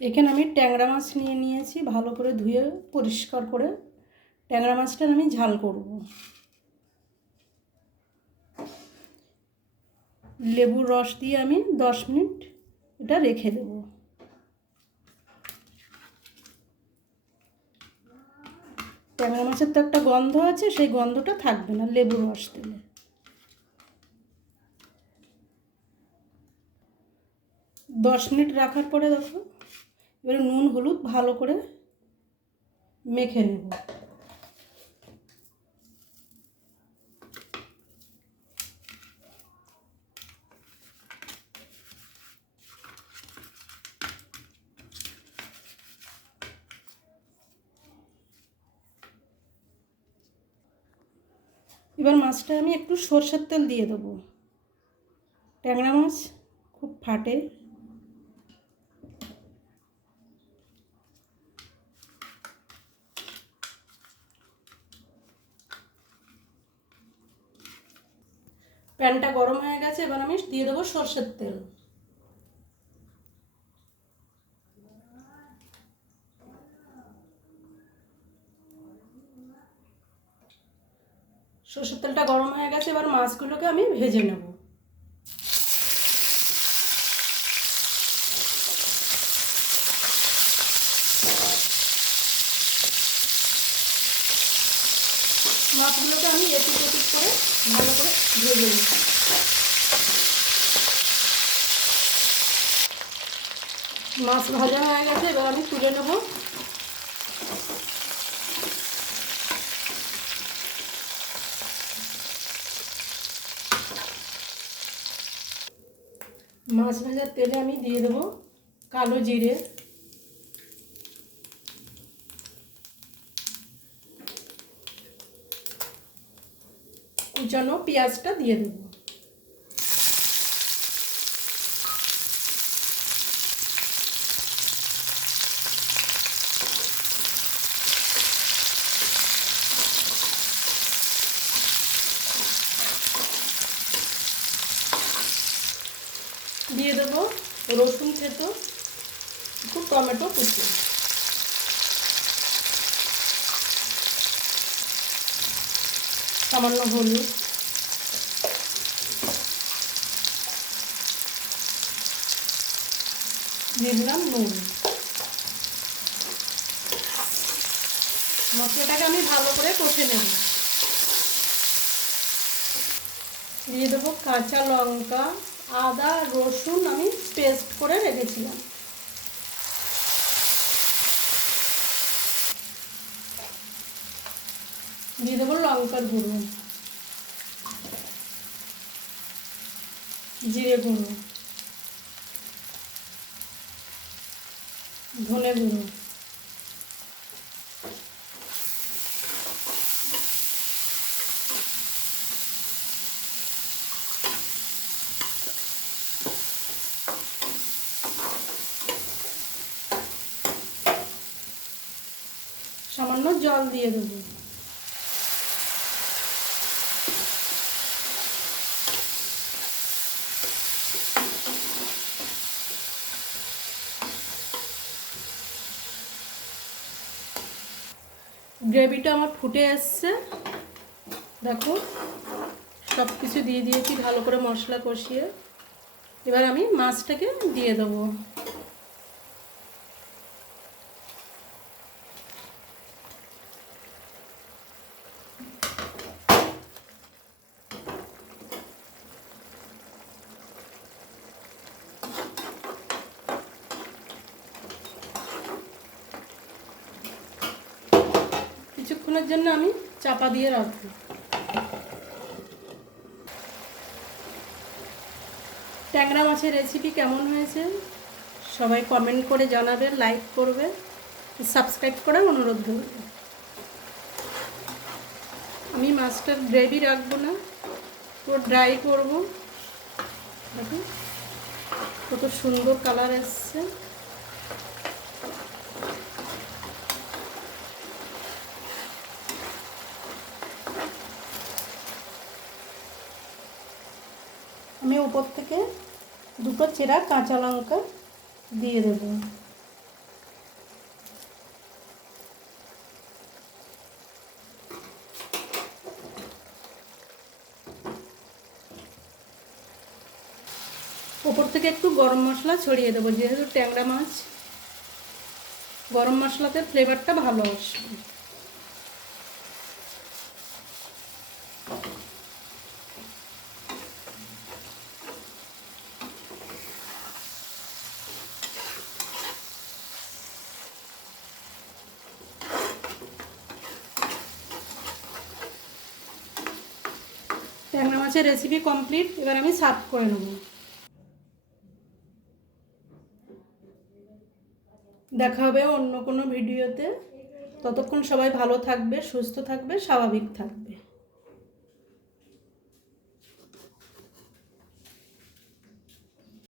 এখানে আমি ট্যাংরা মাছ নিয়ে নিয়েছি, ভালো করে ধুয়ে পরিষ্কার করে ট্যাংরা মাছটা আমি ঝাল করব। লেবুর রস দিয়ে আমি 10 মিনিট এটা রেখে দেব। ট্যাংরা মাছের তো একটা গন্ধ আছে, সেই গন্ধটা থাকবে না লেবুর রস দিলে। 10 মিনিট রাখার পরে দেখো, এবারে নুন হলুদ ভালো করে মেখে নেব। এবার মাছটা আমি একটু সরষের তেল দিয়ে দেবো। ট্যাংরা মাছ খুব ফাটে। প্যানটা গরম হয়ে গেছে, এবার আমি দিয়ে দেবো সরষের তেল। সরষের তেলটা গরম হয়ে গেছে, এবার মাছগুলোকে আমি ভেজে নেব। মাছগুলোকে আমি এপিট ওপিট করে ভালো করে ভেজে নেব। মাছ ভাজা হয়ে গেছে, এবার আমি তুলে নেব। মাছ ভাজার তেলে আমি দিয়ে দেবো কালো জিরে, কুচানো পেঁয়াজটা দিয়ে দেবো। দিয়ে দেবো রসুন থেতো, একটু টমেটো কুচি, সামান্য হলুদ, দিয়ে দিলাম নুন। মশলাটাকে আমি ভালো করে কষে নেব। দিয়ে দেবো কাঁচা লঙ্কা, আদা রসুন আমি পেস্ট করে রেখেছিলাম। দিয়ে দেবো লঙ্কার গুঁড়ো, জিরে গুঁড়ো, ধনে গুঁড়ো, সামান্য জল দিয়ে দেবো। গ্রেভিটা আমার ফুটে এসছে, দেখো সব কিছু দিয়ে দিয়েছি ভালো করে মশলা কষিয়ে। এবার আমি মাছটাকে দিয়ে দেবো। কিছুক্ষণের জন্য আমি চাপা দিয়ে রাখবো। ট্যাংরা মাছের রেসিপি কেমন হয়েছে সবাই কমেন্ট করে জানাবে, লাইক করবে, সাবস্ক্রাইব করার অনুরোধ করবে। আমি মাছটার গ্রেভি রাখবো না, পুরো ড্রাই করবো। দেখো কত সুন্দর কালার এসছে। আমি উপর থেকে দুটো চেরা কাঁচা লঙ্কা দিয়ে দেবো। থেকে একটু গরম মশলা ছড়িয়ে দেবো, যেহেতু ট্যাংরা মাছ, গরম মশলাতে ফ্লেভারটা ভালো আসবে। ট্যাংরা মাছের রেসিপি কমপ্লিট। এবার আমি সার্ভ করে নেব। দেখা হবে অন্য কোনো ভিডিওতে। ততক্ষণ সবাই ভালো থাকবে, সুস্থ থাকবে, স্বাভাবিক থাকবে।